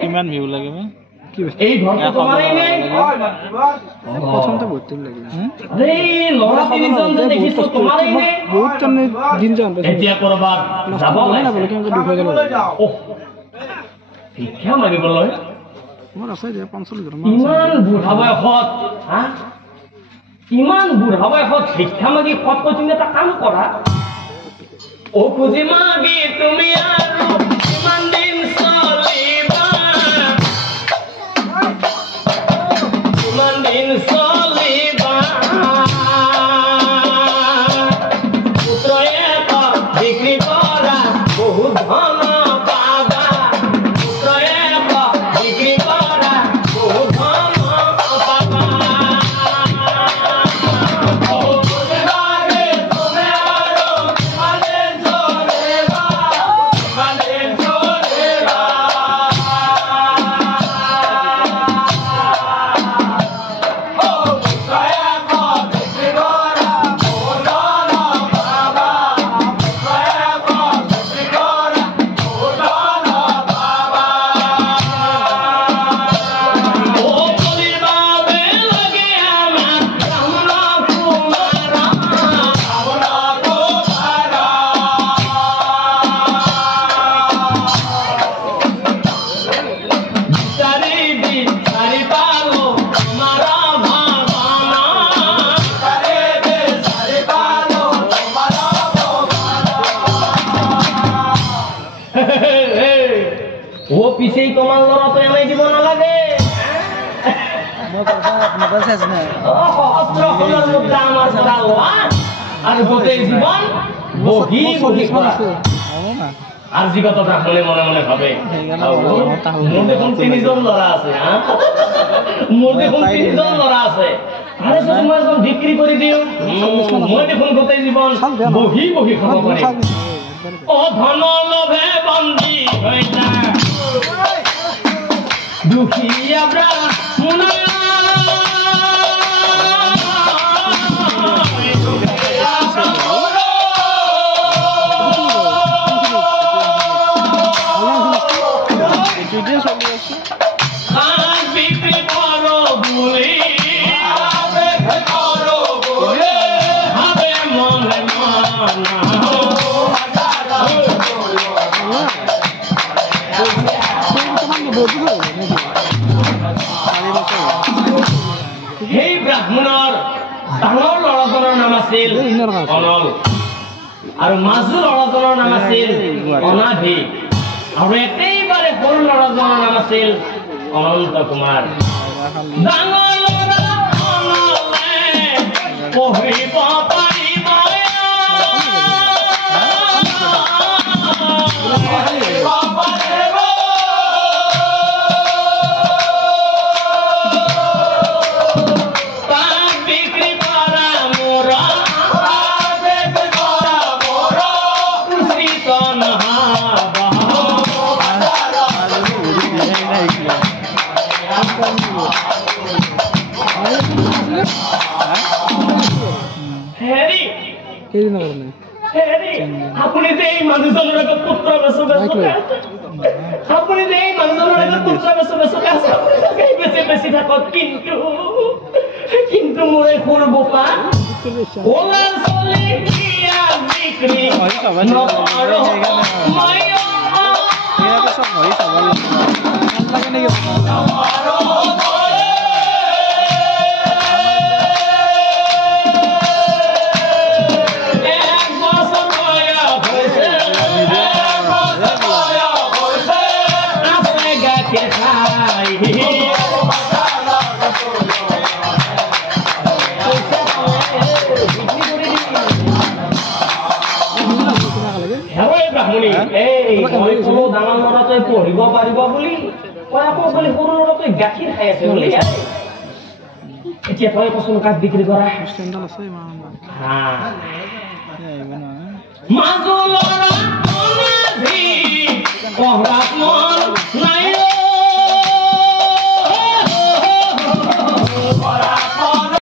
কিমান ভিউ লাগিব এই ঘৰটো তোমাৰেই নে প্ৰথমতে বহুত দিন লাগিল আৰে লৰা তিনিজন যে দেখিছো তোমাৰেই নে বহুত দিন যাম এতিয়া কৰবাত যাব না বলে কেন দুখে গেল ভিক্ষা মাগিবলৈ মোৰ আছে যে 45 জন ইমান বুঢ়া বয়সত ইমান বুঢ়া বয়সত ভিক্ষা মাগি খত কৈ তুমি এটা কাম কৰা ও খুজি মাগি তুমি আৰু কিমান দিন চলিবা কিমান দিন চলিবা পুত্ৰ এটা বিক্ৰী কৰা বহুত ধন পাবা পুত্ৰ এটা বিক্ৰী কৰা বহুত ধন পাবা वो पीछे তোমার লড়া তো এনে দিব না লাগে মোবাইল চাইছ না অস্ত্র খোলার মধ্যে আমার দাওয়া আর গোটে জীবন বহি বহি করা আর জিগত ব্রাহ্মণে মনে মনে ভাবে মোর দেখুন তিনজন লড়া আছে হ্যাঁ মোর দেখুন তিনজন লড়া আছে আরে তো তোমার যখন বিক্রি করে দিও মই দেখুন গোটে জীবন বহি বহি খাব পারি ও ধন লোভে বন্দী হইলা দুখিয়া ব্রাহ্মণ বিক্রি করো বলি হবে মনে মানা সেই ব্ৰাহ্মণৰ ডাঙৰ ল'ৰাজনৰ নাম আছিল অনল আৰু মাজু ল'ৰাজনৰ নাম আছিল অনাধি আৰু একেবাৰে সৰু ল'ৰাজনৰ নাম আছিল অনন্ত কুমাৰ ডাঙৰ ল'ৰা অনলে পঢ়িব পাৰিব আপুনি যে এই মানুহজনৰ আগত পুত্ৰ বেচো আপুনি যে এই মানুহজনৰ আগত পুত্ৰ বেচো বেছি থাকক কিন্তু মোৰ এই সৰু বোপা ওলা চলি বিক্ৰী নকৰো মই ডাঙৰ ল'ৰাটোৱে পঢ়িব পাৰিব বুলি কয় আকৌ বোলে সৰু ল'ৰাটোৱে গাখীৰ খাই আছে বুলি এতিয়া তই কচোন কাক বিক্ৰী কৰা মাজু ল'ৰা